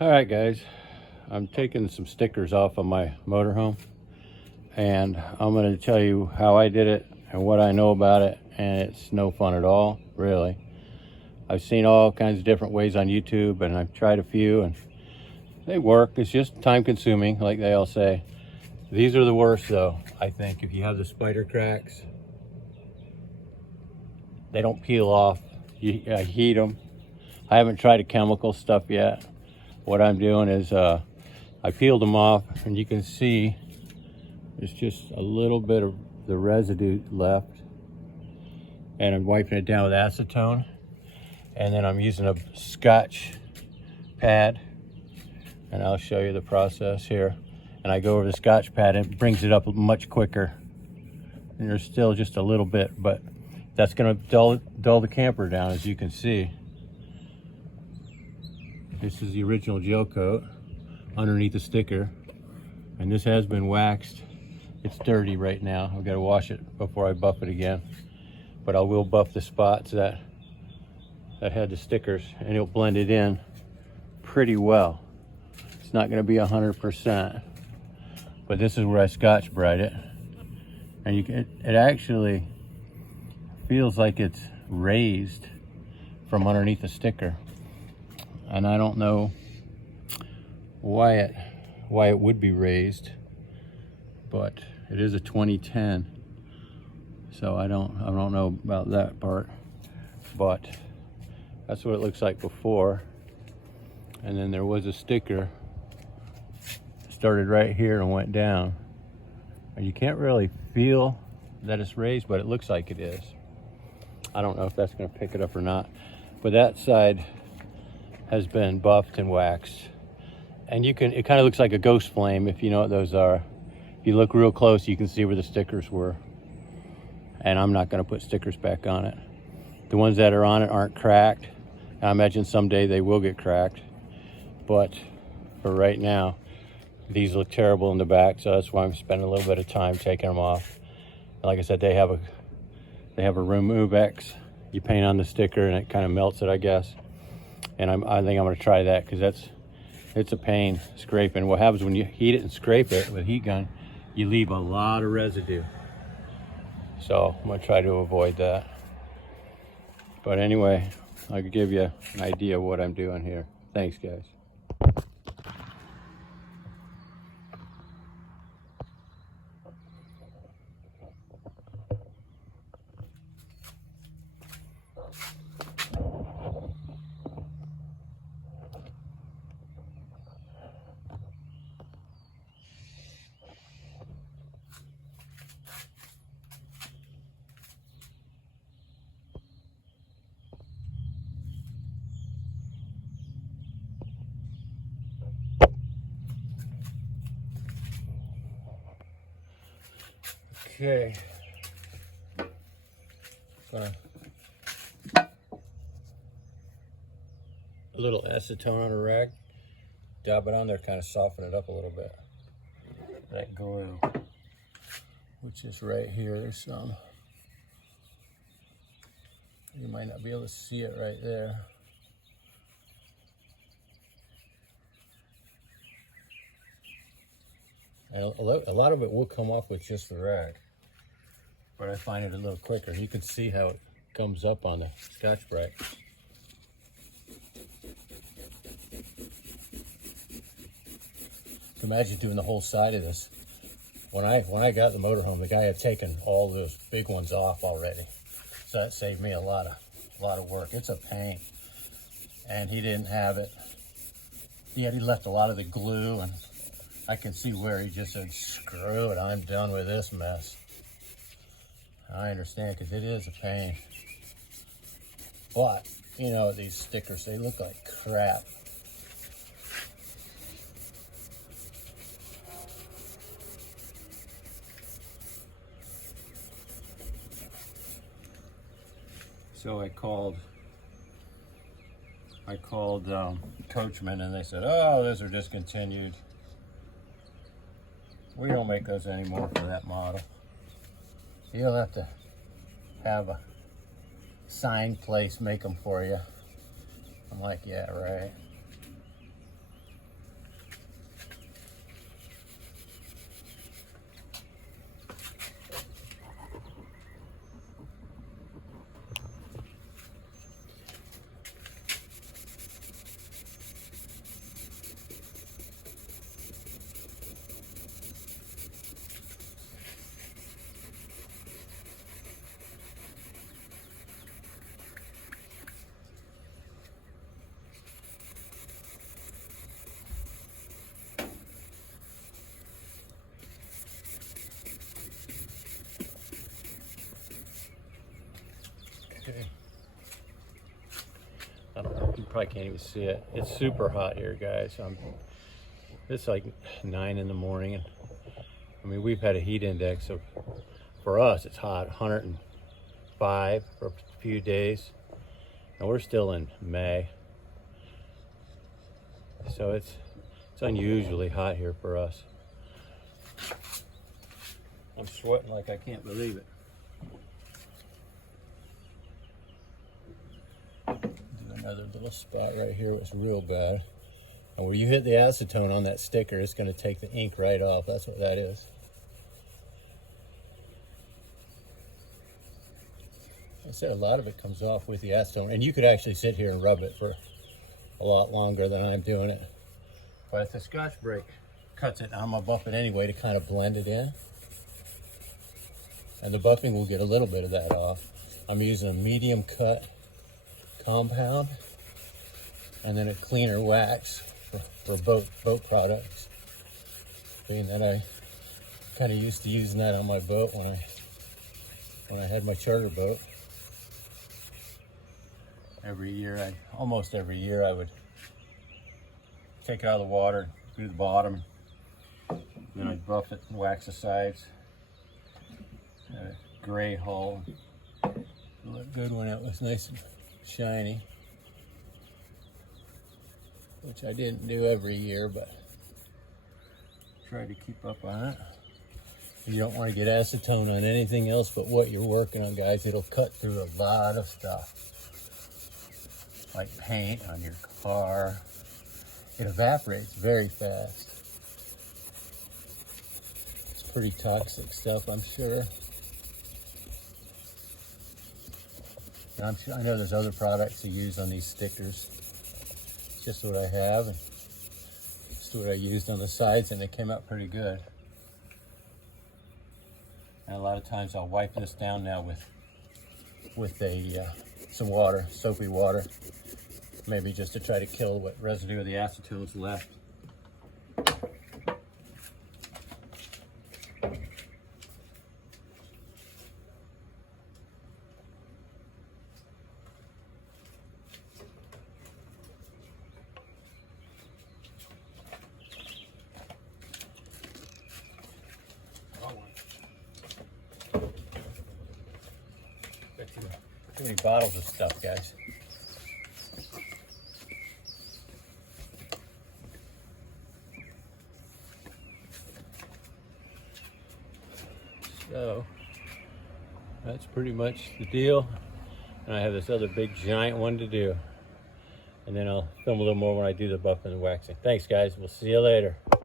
All right, guys, I'm taking some stickers off of my motorhome, and I'm going to tell you how I did it and what I know about it, and it's no fun at all, really. I've seen all kinds of different ways on YouTube, and I've tried a few, and they work. It's just time consuming, like they all say. These are the worst, though, I think. If you have the spider cracks, they don't peel off. I heat them. I haven't tried a chemical stuff yet. What I'm doing is I peeled them off, and you can see there's just a little bit of the residue left, and I'm wiping it down with acetone, and then I'm using a Scotch pad, and I'll show you the process here. And I go over the Scotch pad, and it brings it up much quicker, and there's still just a little bit, but that's going to dull the camper down, as you can see. This is the original gel coat underneath the sticker, and this has been waxed. It's dirty right now. I've got to wash it before I buff it again, but I will buff the spots that had the stickers, and it'll blend it in pretty well. It's not going to be 100%, but this is where I Scotch brite it, and it actually feels like it's raised from underneath the sticker. And I don't know why it would be raised, but it is a 2010, so I don't know about that part. But that's what it looks like before. And then there was a sticker, started right here and went down, and you can't really feel that it's raised, but it looks like it is. I don't know if that's going to pick it up or not, but that side has been buffed and waxed, and it kind of looks like a ghost flame, if you know what those are. If you look real close, you can see where the stickers were, and I'm not going to put stickers back on it. The ones that are on it aren't cracked. I imagine someday they will get cracked, but for right now, these look terrible in the back, so that's why I'm spending a little bit of time taking them off. Like I said, they have a Remove X. You paint on the sticker and it kind of melts it, I guess. And I think I'm going to try that, because it's a pain scraping. What happens when you heat it and scrape it with a heat gun, you leave a lot of residue. So I'm going to try to avoid that. But anyway, I could give you an idea of what I'm doing here. Thanks, guys. Okay, gonna a little acetone on a rag, dab it on there, kind of soften it up a little bit. That glue, which is right here, there's some. You might not be able to see it right there. And a lot of it will come off with just the rag, but I find it a little quicker. You can see how it comes up on the Scotch Brite. Imagine doing the whole side of this. When I got the motorhome, the guy had taken all those big ones off already, so that saved me a lot of work. It's a pain, and he didn't have it. He left a lot of the glue, and I can see where he just said, "Screw it, I'm done with this mess." I understand, because it is a pain. But you know, these stickers, they look like crap. So I called Coachman, and they said, "Oh, those are discontinued. We don't make those anymore for that model. You'll have to have a sign place make them for you." I'm like, "Yeah, right." probably can't even see it. It's super hot here, guys. It's like 9 in the morning, and I mean, we've had a heat index of, for us, it's hot, 105 for a few days, and we're still in May. So it's unusually hot here for us. I'm sweating like I can't believe it. Do another little spot right here. It was real bad. And where you hit the acetone on that sticker, it's going to take the ink right off. That's what that is. I said a lot of it comes off with the acetone, and you could actually sit here and rub it for a lot longer than I'm doing it. But if the Scotch-Brite cuts it, I'm gonna buff it anyway to kind of blend it in. And the buffing will get a little bit of that off. I'm using a medium cut compound and then a cleaner wax for boat products. Being that I kind of used to using that on my boat when I had my charter boat. Almost every year I would take it out of the water, do the bottom, then I'd buff it and wax the sides. A gray hull. It looked good when it was nice and shiny, which I didn't do every year, but try to keep up on it. You don't want to get acetone on anything else but what you're working on, guys. It'll cut through a lot of stuff, like paint on your car. It evaporates very fast. It's pretty toxic stuff, I'm sure. And I know there's other products to use on these stickers. It's just what I have, and it's what I used on the sides, and it came out pretty good. And a lot of times I'll wipe this down now with some water, soapy water, maybe just to try to kill what residue of the acetone's left. Too many bottles of stuff, guys. So that's pretty much the deal. And I have this other big giant one to do. And then I'll film a little more when I do the buffing and waxing. Thanks, guys. We'll see you later.